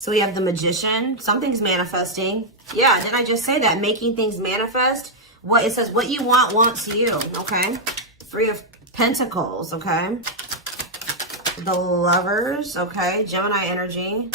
So we have the Magician. Something's manifesting. Yeah, didn't I just say that? Making things manifest. What it says, what you want wants you. Okay. Three of Pentacles. Okay. The Lovers. Okay. Gemini energy.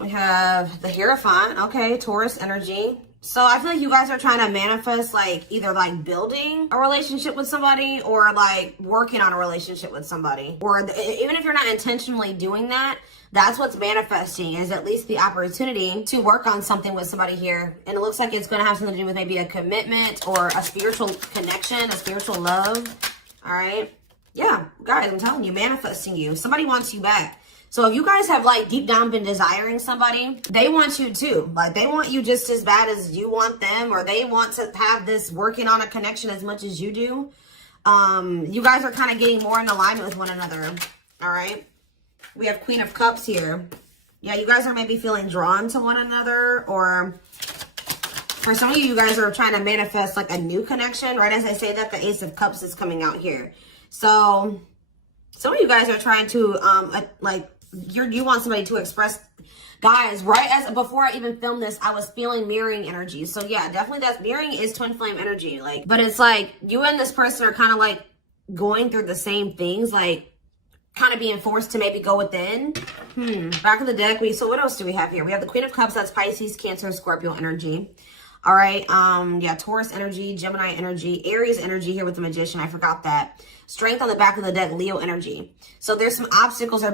We have the Hierophant. Okay. Taurus energy. So I feel like you guys are trying to manifest like either like building a relationship with somebody or like working on a relationship with somebody. Or even if you're not intentionally doing that, that's what's manifesting, is at least the opportunity to work on something with somebody here. And it looks like it's going to have something to do with maybe a commitment or a spiritual connection, a spiritual love. All right. Yeah, guys, I'm telling you, manifesting you. Somebody wants you back. So if you guys have like deep down been desiring somebody, they want you too. Like they want you just as bad as you want them, or they want to have this working on a connection as much as you do. You guys are kind of getting more in alignment with one another. All right. We have Queen of Cups here. Yeah, you guys are maybe feeling drawn to one another, or for some of you, you guys are trying to manifest like a new connection. Right as I say that, the Ace of Cups is coming out here. So some of you guys are trying to you want somebody to express. Guys, right as before I even filmed this, I was feeling mirroring energy. So yeah, definitely that's mirroring is twin flame energy. Like, but it's like you and this person are kind of like going through the same things, like kind of being forced to maybe go within. Back of the deck, so what else do we have here? We have the Queen of Cups, that's Pisces, Cancer, Scorpio energy. All right, yeah, Taurus energy, Gemini energy, Aries energy here with the Magician. I forgot that. Strength on the back of the deck, Leo energy. So there's some obstacles that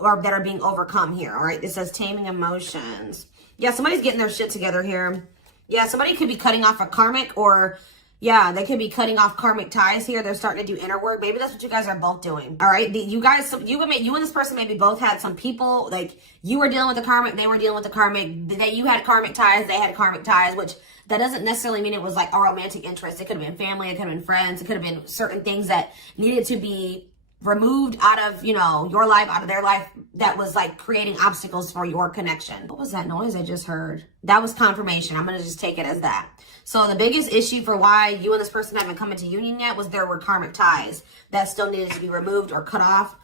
are being overcome here. All right, it says taming emotions. Yeah, somebody's getting their shit together here. Yeah, somebody could be cutting off a karmic, or yeah, they could be cutting off karmic ties here. They're starting to do inner work. Maybe that's what you guys are both doing. All right, you and this person maybe both had some people, like you were dealing with the karmic, they were dealing with the karmic. You had karmic ties, they had karmic ties, which that doesn't necessarily mean it was like a romantic interest. It could have been family, it could have been friends, it could have been certain things that needed to be removed out of, you know, your life, out of their life, that was like creating obstacles for your connection. What was that noise I just heard? That was confirmation. I'm going to just take it as that. So the biggest issue for why you and this person haven't come into union yet was there were karmic ties that still needed to be removed or cut off.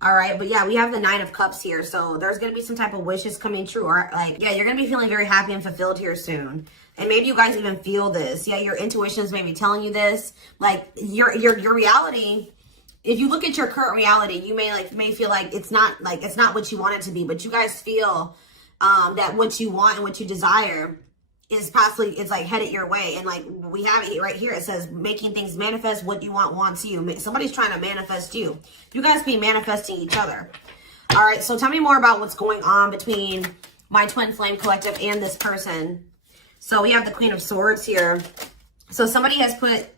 All right. But yeah, we have the Nine of Cups here. So there's going to be some type of wishes coming true, or like, yeah, you're going to be feeling very happy and fulfilled here soon. And maybe you guys even feel this. Yeah, your intuition is maybe telling you this. Like your reality, if you look at your current reality, you may feel like it's not what you want it to be, but you guys feel that what you want and what you desire is possibly, it's like headed your way. And like we have it right here, it says making things manifest, what you want wants you. Somebody's trying to manifest you. You guys be manifesting each other. All right, so tell me more about what's going on between my twin flame collective and this person. So we have the Queen of Swords here. So somebody has put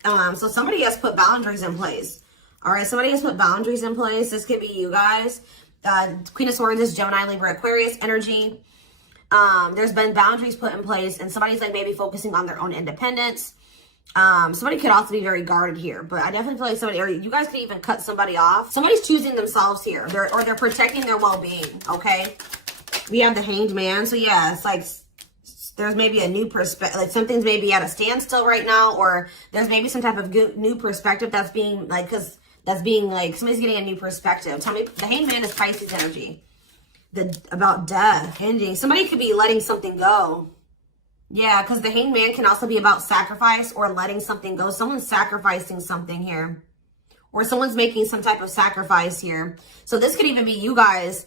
boundaries in place. All right, somebody has put boundaries in place. This could be you guys. Queen of Swords is Gemini, Libra, Aquarius energy. There's been boundaries put in place, and somebody's like maybe focusing on their own independence. Somebody could also be very guarded here, but I definitely feel like somebody, or you guys could even cut somebody off. Somebody's choosing themselves here, they're protecting their well-being. Okay, we have the Hanged Man. So yeah, it's like there's maybe a new perspective, like something's maybe at a standstill right now, or there's maybe some type of new perspective that's being like, somebody's getting a new perspective. Tell me, the Hanged Man is Pisces energy. About death, ending. Somebody could be letting something go. Yeah, because the Hanged Man can also be about sacrifice or letting something go. Someone's sacrificing something here, or someone's making some type of sacrifice here. So this could even be you guys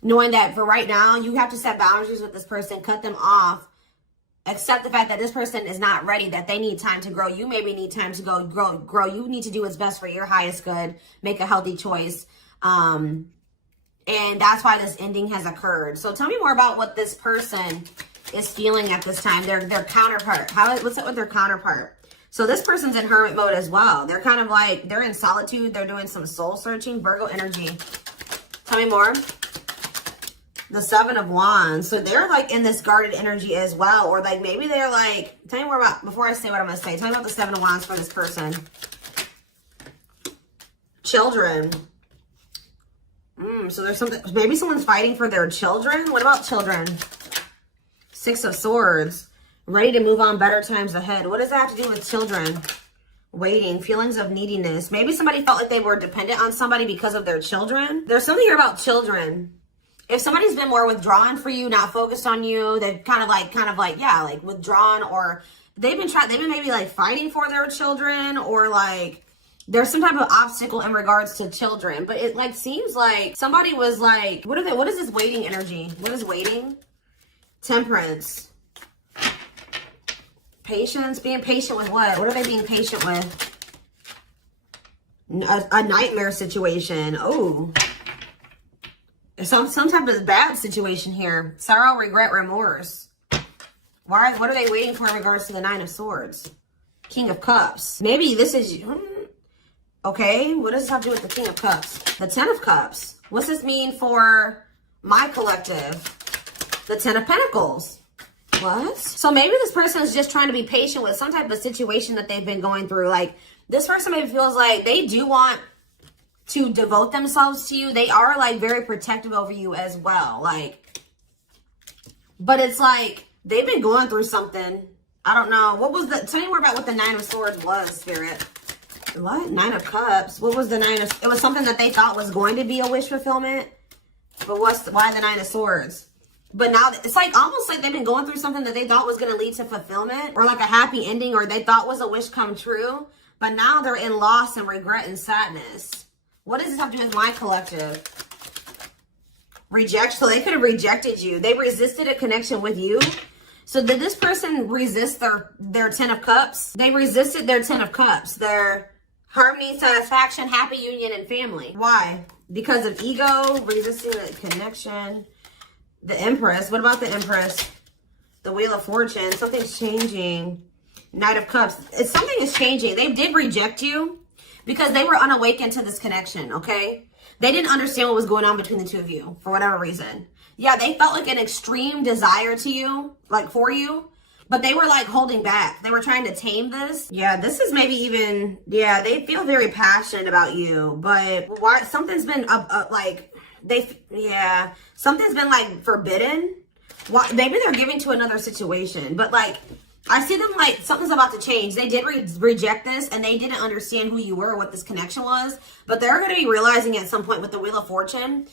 knowing that for right now, you have to set boundaries with this person, cut them off, accept the fact that this person is not ready, that they need time to grow. You maybe need time to grow. You need to do what's best for your highest good, make a healthy choice. And that's why this ending has occurred. So tell me more about what this person is feeling at this time. Their counterpart. What's up with their counterpart? So this person's in hermit mode as well. They're kind of like, they're in solitude. They're doing some soul searching. Virgo energy. Tell me more. The Seven of Wands. So they're like in this guarded energy as well. Or like maybe they're like, tell me more about, before I say what I'm going to say, tell me about the Seven of Wands for this person. Children. So there's something, maybe someone's fighting for their children. What about children? Six of Swords. Ready to move on, better times ahead. What does that have to do with children? Waiting, feelings of neediness. Maybe somebody felt like they were dependent on somebody because of their children. There's something here about children. If somebody's been more withdrawn for you, not focused on you, they've kind of like, yeah, like withdrawn, or they've been maybe like fighting for their children, or like there's some type of obstacle in regards to children. But it like seems like somebody was like, what is this waiting energy? What is waiting? Temperance. Patience. Being patient with what? What are they being patient with? A nightmare situation. Oh. Some type of bad situation here. Sorrow, regret, remorse. Why? What are they waiting for in regards to the Nine of Swords? King of Cups. Maybe this is... Okay, what does this have to do with the King of Cups? The Ten of Cups. What's this mean for my collective? The Ten of Pentacles. What? So maybe this person is just trying to be patient with some type of situation that they've been going through. Like, this person maybe feels like they do want to devote themselves to you. They are like very protective over you as well. Like, but it's like they've been going through something. I don't know. What was the, tell me more about what the Nine of Swords was, Spirit. What? Nine of Cups. What was the Nine of, it was something that they thought was going to be a wish fulfillment. But why the Nine of Swords? But now it's like almost like they've been going through something that they thought was going to lead to fulfillment, or like a happy ending, or they thought was a wish come true. But now they're in loss and regret and sadness. What does this have to do with my collective? Reject. So they could have rejected you. They resisted a connection with you. So did this person resist their Ten of Cups? They resisted their Ten of Cups. Their harmony, satisfaction, happy union, and family. Why? Because of ego, resisting a connection. The Empress. What about the Empress? The Wheel of Fortune. Something's changing. Knight of Cups. It's something is changing. They did reject you because they were unawakened to this connection, okay? They didn't understand what was going on between the two of you for whatever reason. Yeah, they felt like an extreme desire to you, like for you, but they were like holding back. They were trying to tame this. Yeah, this is maybe even, yeah, they feel very passionate about you, but why? Something's been like, something's been like forbidden. Why? Maybe they're giving to another situation, but like, I see them like something's about to change. They did reject this, and they didn't understand who you were, what this connection was. But they're going to be realizing at some point with the Wheel of Fortune,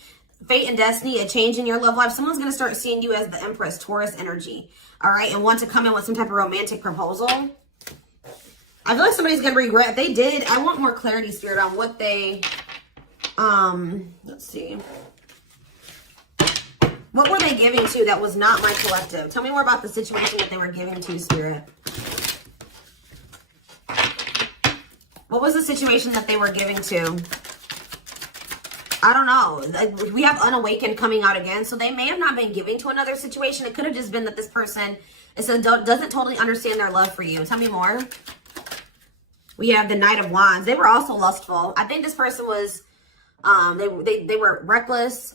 fate and destiny, a change in your love life. Someone's going to start seeing you as the Empress, Taurus energy. All right, and want to come in with some type of romantic proposal. I feel like somebody's going to regret. They did. I want more clarity, Spirit, on what they, let's see. What were they giving to that was not my collective? Tell me more about the situation that they were giving to, Spirit. What was the situation that they were giving to? I don't know. We have unawakened coming out again. So they may have not been giving to another situation. It could have just been that this person doesn't totally understand their love for you. Tell me more. We have the Knight of Wands. They were also lustful. I think this person was, they were reckless.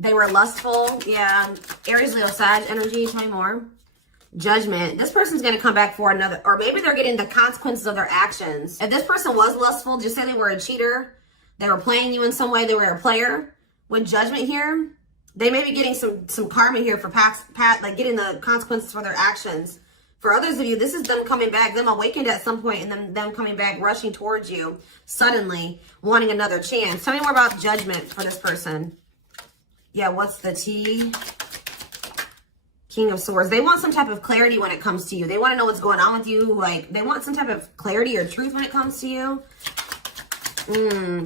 They were lustful. Yeah. Aries, Leo, Sag energy. Tell me more. Judgment. This person's going to come back for another, or maybe they're getting the consequences of their actions. If this person was lustful, just say they were a cheater. They were playing you in some way. They were a player. With Judgment here, they may be getting some karma here for like getting the consequences for their actions. For others of you, this is them coming back, them awakened at some point, and then them coming back, rushing towards you suddenly, wanting another chance. Tell me more about Judgment for this person. Yeah, what's the T? King of Swords. They want some type of clarity when it comes to you. They want to know what's going on with you. Like, they want some type of clarity or truth when it comes to you. They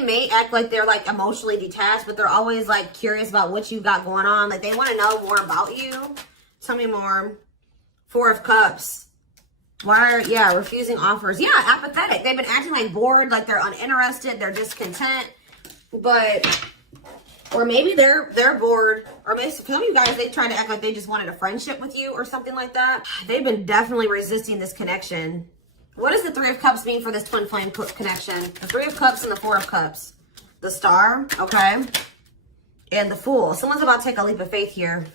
may act like they're like emotionally detached, but they're always like curious about what you got going on. Like, they want to know more about you. Tell me more. Four of Cups. Refusing offers. Yeah, apathetic. They've been acting like bored, like they're uninterested, they're discontent. But, or maybe they're bored, or maybe some of you guys, they try to act like they just wanted a friendship with you or something like that. They've been definitely resisting this connection. What does the Three of Cups mean for this twin flame connection? The Three of Cups and the Four of Cups. The Star, okay. And the Fool. Someone's about to take a leap of faith here.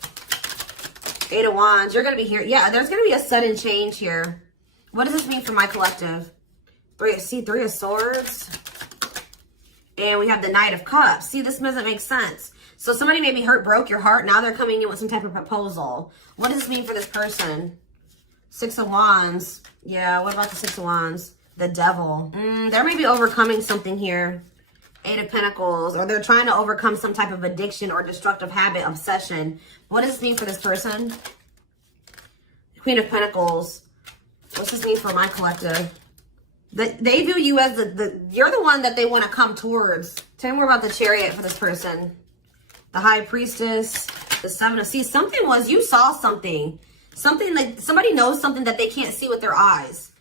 Eight of Wands. You're going to be here. Yeah, there's going to be a sudden change here. What does this mean for my collective? Three of Swords. And we have the Knight of Cups. See, this doesn't make sense. So somebody maybe broke your heart. Now they're coming in with some type of proposal. What does this mean for this person? Six of Wands. Yeah, what about the Six of Wands? The Devil. They're maybe overcoming something here. Eight of Pentacles, or they're trying to overcome some type of addiction or destructive habit, obsession. What does this mean for this person? Queen of Pentacles. What's this mean for my collective? They view you as you're the one that they want to come towards. Tell me more about the Chariot for this person. The High Priestess, the Seven of Seas. Something was, you saw something. Something like somebody knows something that they can't see with their eyes.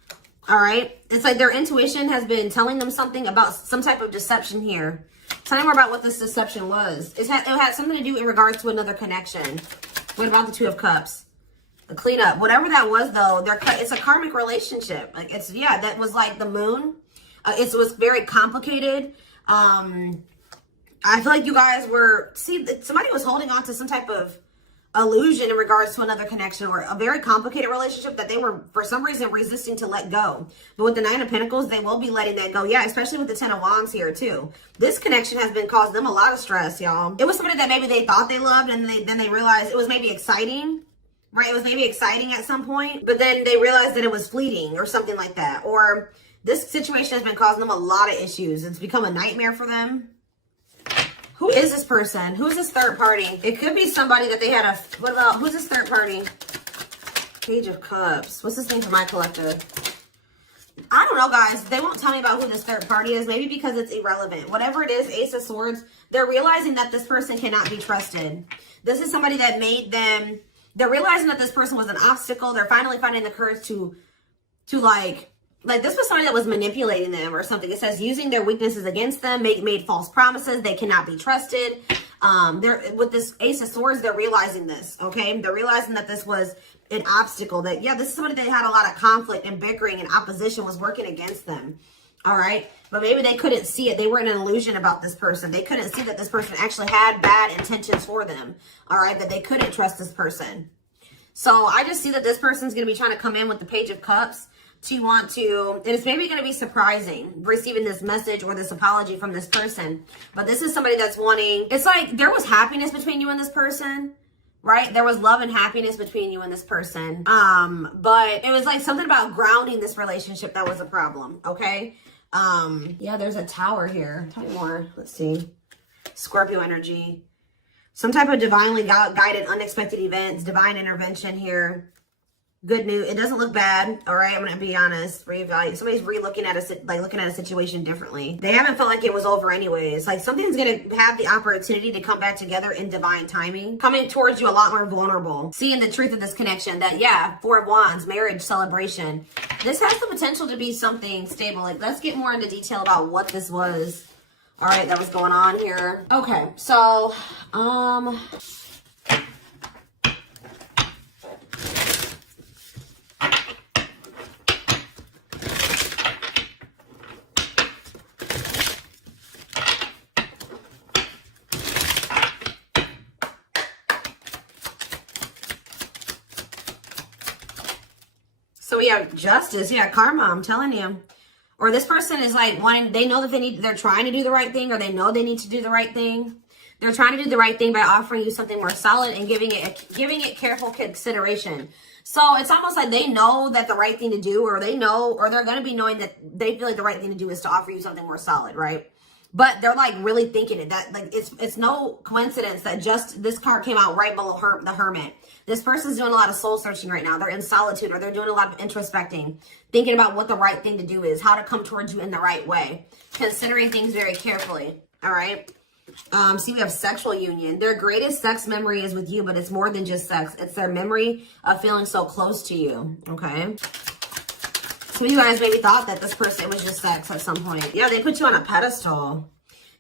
All right. It's like their intuition has been telling them something about some type of deception here. Tell me more about what this deception was. It had something to do in regards to another connection. What about the Two of Cups? The cleanup. Whatever that was, though, it's a karmic relationship. Like, it's, yeah, that was like the moon. It was very complicated. I feel like you guys were, somebody was holding on to some type of illusion in regards to another connection or a very complicated relationship that they were for some reason resisting to let go. But with the Nine of Pentacles, they will be letting that go. Yeah, especially with the Ten of Wands here too. This connection has been causing them a lot of stress, y'all. It was somebody that maybe they thought they loved, and then they realized it was maybe exciting, right? It was maybe exciting at some point, but then they realized that it was fleeting or something like that. Or this situation has been causing them a lot of issues. It's become a nightmare for them. Who is this person? Who's this third party? It could be somebody that they had what about, who's this third party? Page of Cups. What's this thing for my collective? I don't know, guys. They won't tell me about who this third party is. Maybe because it's irrelevant. Whatever it is, Ace of Swords, they're realizing that this person cannot be trusted. This is somebody that made them, they're realizing that this person was an obstacle. They're finally finding the courage to like this was somebody that was manipulating them or something. It says using their weaknesses against them, made false promises. They cannot be trusted. They're with this Ace of Swords, they're realizing this, okay? They're realizing that this was an obstacle, that, yeah, this is somebody that had a lot of conflict and bickering and opposition was working against them, all right? But maybe they couldn't see it. They were in an illusion about this person. They couldn't see that this person actually had bad intentions for them, all right? That they couldn't trust this person. So I just see that this person's going to be trying to come in with the Page of Cups to want to, and it's maybe going to be surprising receiving this message or this apology from this person. But this is somebody that's wanting, it's like there was happiness between you and this person, right? There was love and happiness between you and this person. But it was like something about grounding this relationship that was a problem, okay? Yeah, there's a Tower here. Tell me more. Let's see. Scorpio energy. Some type of divinely guided unexpected events, divine intervention here. Good news. It doesn't look bad. All right. I'm going to be honest. Reevaluate. Somebody's looking at a situation differently. They haven't felt like it was over anyways. Like something's going to have the opportunity to come back together in divine timing. Coming towards you a lot more vulnerable. Seeing the truth of this connection that, yeah, Four of Wands, marriage, celebration. This has the potential to be something stable. Like, let's get more into detail about what this was. All right. That was going on here. Okay. So, so we have Justice. Yeah, karma, I'm telling you. Or this person is like wanting, they know that they're trying to do the right thing, or they know they need to do the right thing. They're trying to do the right thing by offering you something more solid and giving it careful consideration. So it's almost like they know that the right thing to do, or they know, or they're going to be knowing that they feel like the right thing to do is to offer you something more solid, right? But they're like really thinking it. That like it's no coincidence that just this card came out right below the Hermit. This person's doing a lot of soul searching right now. They're in solitude, or they're doing a lot of introspecting, thinking about what the right thing to do is, how to come towards you in the right way, considering things very carefully. All right. See, we have sexual union. Their greatest sex memory is with you, but it's more than just sex. It's their memory of feeling so close to you. Okay. Some of you guys maybe thought that this person was just sex at some point. Yeah, they put you on a pedestal.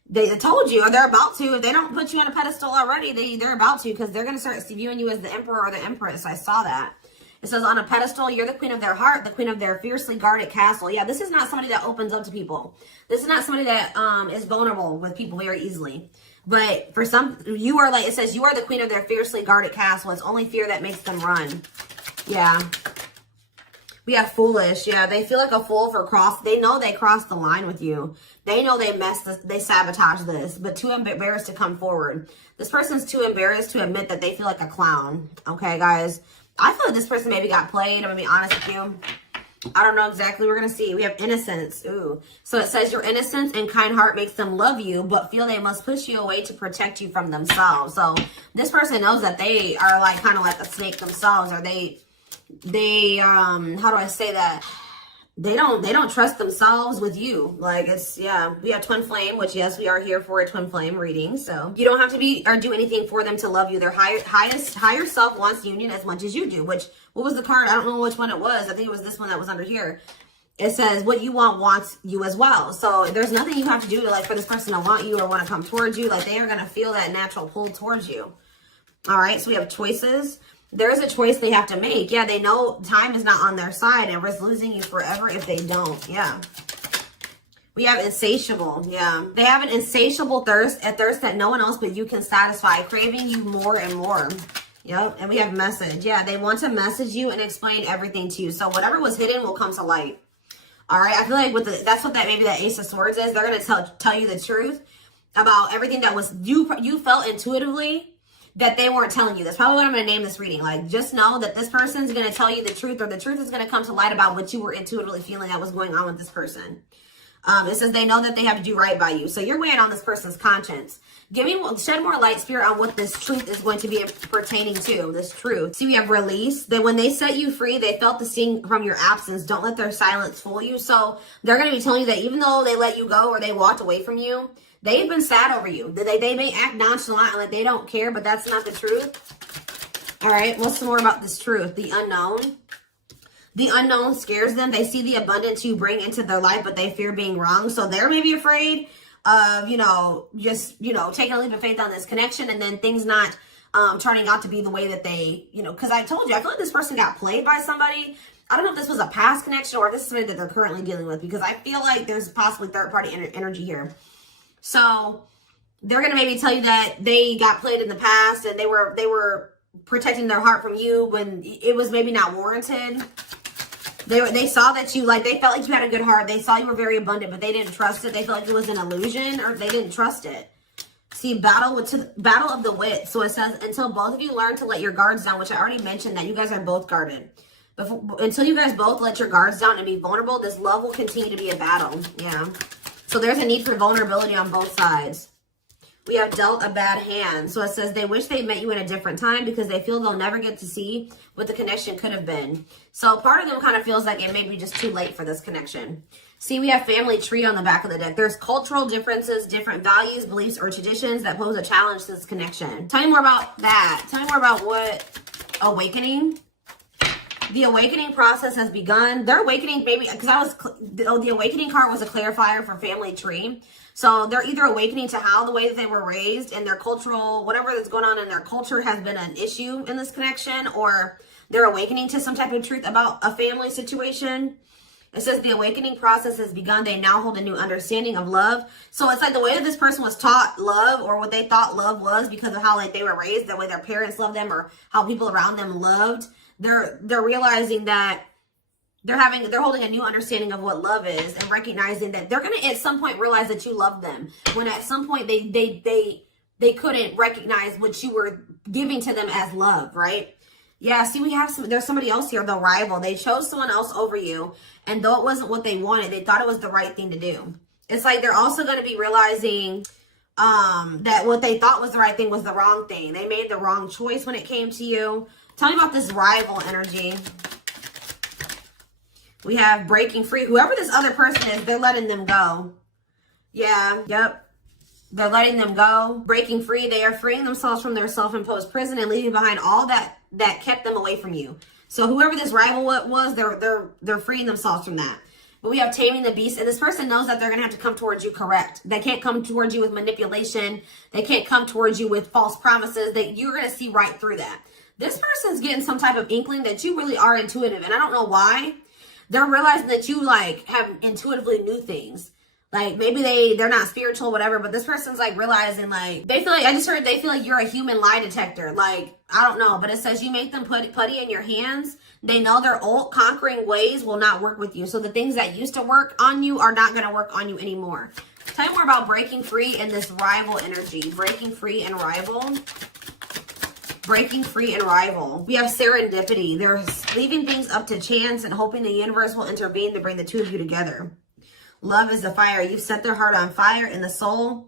They told you, or they're about to. If they don't put you on a pedestal already, they're about to, because they're going to start viewing you as the emperor or the empress. I saw that. It says on a pedestal, you're the queen of their heart, the queen of their fiercely guarded castle. Yeah, this is not somebody that opens up to people. This is not somebody that is vulnerable with people very easily. But for some, you are like, it says you are the queen of their fiercely guarded castle. It's only fear that makes them run. Yeah. We have foolish. Yeah, they feel like a fool for they know they crossed the line with you. They know they sabotaged this, but too embarrassed to come forward. This person's too embarrassed to admit that they feel like a clown. Okay, guys. I feel like this person maybe got played. I'm going to be honest with you. I don't know exactly. We're going to see. We have innocence. Ooh. So it says your innocence and kind heart makes them love you, but feel they must push you away to protect you from themselves. So this person knows that they are like kind of like a snake themselves, or they how do I say that? They don't trust themselves with you. Like, it's, yeah, we have twin flame, which, yes, we are here for a twin flame reading. So you don't have to be or do anything for them to love you. Their higher self wants union as much as you do. Which, what was the card? I don't know which one it was. I think it was this one that was under here. It says what you want wants you as well. So there's nothing you have to do to, like, for this person to want you or want to come towards you. Like, they are going to feel that natural pull towards you. All right, so we have choices. There's a choice they have to make. Yeah, they know time is not on their side and risk losing you forever if they don't. Yeah. We have insatiable. Yeah. They have an insatiable thirst, a thirst that no one else but you can satisfy, craving you more and more. Yep. And we have message. Yeah, they want to message you and explain everything to you. So whatever was hidden will come to light. All right. I feel like that's what maybe that Ace of Swords is. They're going to tell you the truth about everything that was you felt intuitively that they weren't telling you. That's probably what I'm going to name this reading. Like, just know that this person's going to tell you the truth, or the truth is going to come to light about what you were intuitively feeling that was going on with this person. It says they know that they have to do right by you. So you're weighing on this person's conscience. Shed more light, Spirit, on what this truth is going to be pertaining to, this truth. See, we have release. That when they set you free, they felt the sting from your absence. Don't let their silence fool you. So they're going to be telling you that even though they let you go or they walked away from you, they've been sad over you. They may act nonchalant, like they don't care, but that's not the truth. All right, what's some more about this truth? The unknown. The unknown scares them. They see the abundance you bring into their life, but they fear being wrong. So they're maybe afraid of, just, taking a leap of faith on this connection and then things not turning out to be the way that they, because I told you, I feel like this person got played by somebody. I don't know if this was a past connection or if this is somebody that they're currently dealing with, because I feel like there's possibly third-party energy here. So they're going to maybe tell you that they got played in the past and they were protecting their heart from you when it was maybe not warranted. They saw that you, like, they felt like you had a good heart. They saw you were very abundant, but they didn't trust it. They felt like it was an illusion, or they didn't trust it. See, battle of the wit. So it says, until both of you learn to let your guards down, which I already mentioned that you guys are both guarded. Until you guys both let your guards down and be vulnerable, this love will continue to be a battle. Yeah. So there's a need for vulnerability on both sides. We have dealt a bad hand. So it says they wish they met you in a different time because they feel they'll never get to see what the connection could have been. So part of them kind of feels like it may be just too late for this connection. See, we have family tree on the back of the deck. There's cultural differences, different values, beliefs, or traditions that pose a challenge to this connection. Tell me more about that. Tell me more about what awakening. The awakening process has begun. Their awakening, maybe, because the awakening card was a clarifier for family tree. So they're either awakening to how the way that they were raised and their cultural, whatever that's going on in their culture has been an issue in this connection, or they're awakening to some type of truth about a family situation. It says the awakening process has begun. They now hold a new understanding of love. So it's like the way that this person was taught love, or what they thought love was because of how like they were raised, the way their parents loved them, or how people around them loved. They're realizing that they're holding a new understanding of what love is, and recognizing that they're gonna at some point realize that you love them, when at some point they couldn't recognize what you were giving to them as love, right? Yeah, see, there's somebody else here, the rival. They chose someone else over you, and though it wasn't what they wanted, they thought it was the right thing to do. It's like they're also going to be realizing that what they thought was the right thing was the wrong thing. They made the wrong choice when it came to you. Tell me about this rival energy. We have breaking free. Whoever this other person is, they're letting them go. Yeah, yep. They're letting them go. Breaking free. They are freeing themselves from their self-imposed prison and leaving behind all that kept them away from you. So whoever this rival was, they're freeing themselves from that. But we have taming the beast, and this person knows that they're going to have to come towards you correct. They can't come towards you with manipulation. They can't come towards you with false promises. That you're going to see right through that. This person's getting some type of inkling that you really are intuitive, and I don't know why. They're realizing that you like have intuitively knew things. Like maybe they're not spiritual, whatever, but this person's like realizing like they feel like, I just heard they feel like you're a human lie detector. Like, I don't know, but it says you make them putty in your hands. They know their old conquering ways will not work with you. So the things that used to work on you are not going to work on you anymore. Tell me more about breaking free and this rival energy. Breaking free and rival. breaking free and rival. We have serendipity. They're leaving things up to chance and hoping the universe will intervene to bring the two of you together. Love is a fire. You've set their heart on fire in the soul,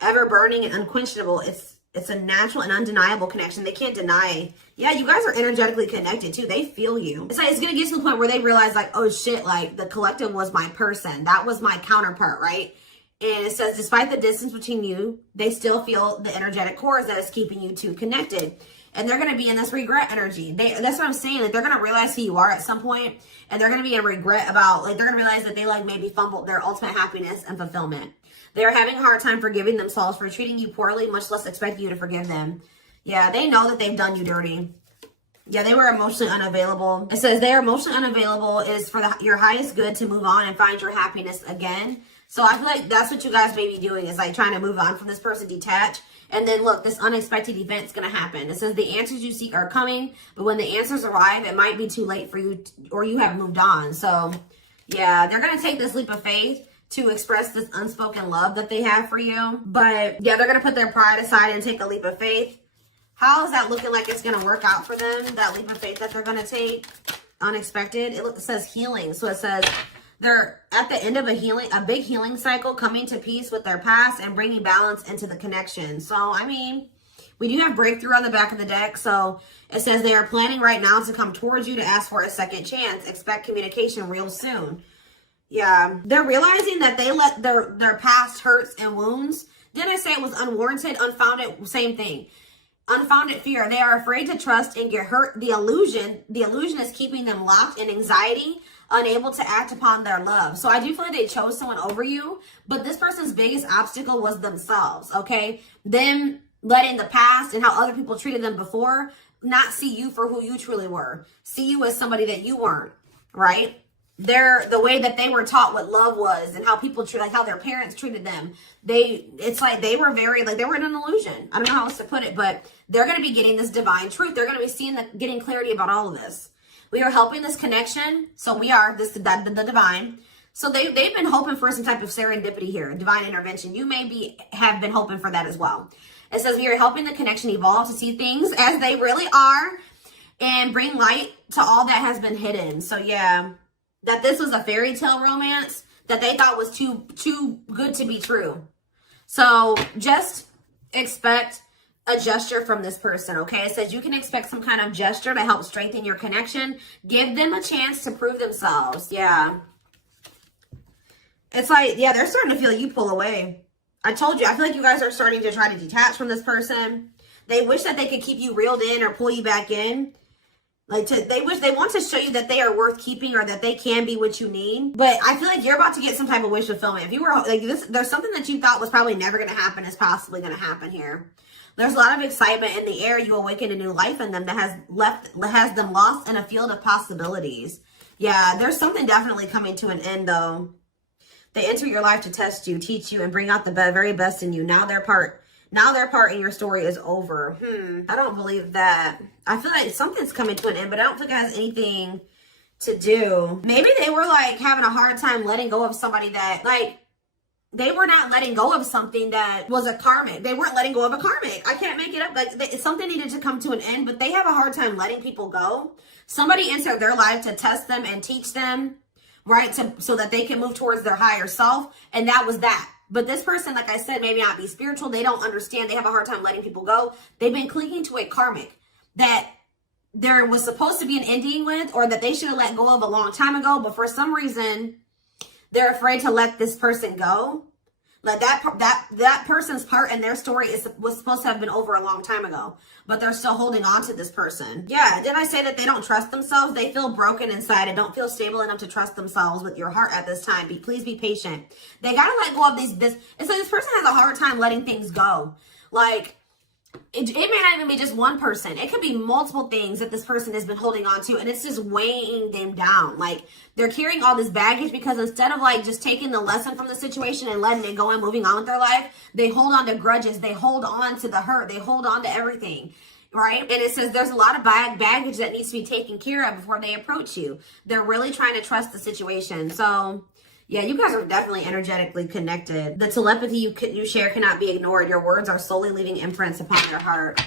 ever burning and unquenchable. It's a natural and undeniable connection. They can't deny. Yeah, you guys are energetically connected too. They feel you. It's like it's gonna get to the point where they realize, like, oh shit, like the collective was my person. That was my counterpart, right? And it says, despite the distance between you, they still feel the energetic core that is keeping you two connected. And they're going to be in this regret energy. That's what I'm saying. Like, they're going to realize who you are at some point, and they're going to be in regret about, like, they're going to realize that they, like, maybe fumbled their ultimate happiness and fulfillment. They're having a hard time forgiving themselves for treating you poorly, much less expect you to forgive them. Yeah, they know that they've done you dirty. Yeah, they were emotionally unavailable. It says they are emotionally unavailable is for your highest good to move on and find your happiness again. So I feel like that's what you guys may be doing, is like trying to move on from this person, detach. And then look, this unexpected event's going to happen. It says the answers you seek are coming, but when the answers arrive, it might be too late for you or you have moved on. So yeah, they're going to take this leap of faith to express this unspoken love that they have for you. But yeah, they're going to put their pride aside and take a leap of faith. How is that looking like it's going to work out for them? That leap of faith that they're going to take, unexpected. It says healing. So it says they're at the end of a big healing cycle, coming to peace with their past and bringing balance into the connection. So, I mean, we do have breakthrough on the back of the deck. So it says they are planning right now to come towards you to ask for a second chance. Expect communication real soon. Yeah, they're realizing that they let their past hurts and wounds. Didn't I say it was unwarranted, unfounded? Same thing. Unfounded fear. They are afraid to trust and get hurt. The illusion is keeping them locked in anxiety, unable to act upon their love. So I do feel like they chose someone over you, but this person's biggest obstacle was themselves, okay? Them letting the past and how other people treated them before not see you for who you truly were. See you as somebody that you weren't, right? The way that they were taught what love was and how people treat, like how their parents treated them. It's like they were very, like they were in an illusion. I don't know how else to put it, but they're going to be getting this divine truth. They're going to be seeing getting clarity about all of this. We are helping this connection. So we are the divine. So they've been hoping for some type of serendipity here, divine intervention. You may have been hoping for that as well. It says we are helping the connection evolve to see things as they really are and bring light to all that has been hidden. So yeah, that this was a fairy tale romance that they thought was too good to be true. So just expect a gesture from this person, okay? It says you can expect some kind of gesture to help strengthen your connection. Give them a chance to prove themselves. Yeah. It's like, yeah, they're starting to feel you pull away. I told you, I feel like you guys are starting to try to detach from this person. They wish that they could keep you reeled in or pull you back in. They want to show you that they are worth keeping or that they can be what you need. But I feel like you're about to get some type of wish fulfillment. If you were like this, there's something that you thought was probably never going to happen is possibly going to happen here. There's a lot of excitement in the air. You awaken a new life in them that has them lost in a field of possibilities. Yeah, there's something definitely coming to an end though. They enter your life to test you, teach you, and bring out the very best in you. Now their part in your story is over. I don't believe that. I feel like something's coming to an end, but I don't think it has anything to do. Maybe they were like having a hard time letting go of somebody that, like, they were not letting go of something that was a karmic. They weren't letting go of a karmic. I can't make it up. Like, something needed to come to an end, but they have a hard time letting people go. Somebody entered their life to test them and teach them, right? So that they can move towards their higher self. And that was that. But this person, like I said, maybe not be spiritual. They don't understand. They have a hard time letting people go. They've been clinging to a karmic that there was supposed to be an ending with, or that they should have let go of a long time ago. But for some reason, they're afraid to let this person go. Like that person's part in their story was supposed to have been over a long time ago, but they're still holding on to this person. Yeah, didn't I say that they don't trust themselves? They feel broken inside and don't feel stable enough to trust themselves with your heart at this time. Please be patient. They gotta let go of this. And so this person has a hard time letting things go. Like, it may not even be just one person. It could be multiple things that this person has been holding on to, and it's just weighing them down. Like, they're carrying all this baggage because instead of like just taking the lesson from the situation and letting it go and moving on with their life, they hold on to grudges. They hold on to the hurt. They hold on to everything, right? And it says there's a lot of baggage that needs to be taken care of before they approach you. They're really trying to trust the situation. So yeah, you guys are definitely energetically connected. The telepathy you share cannot be ignored. Your words are slowly leaving imprints upon their heart.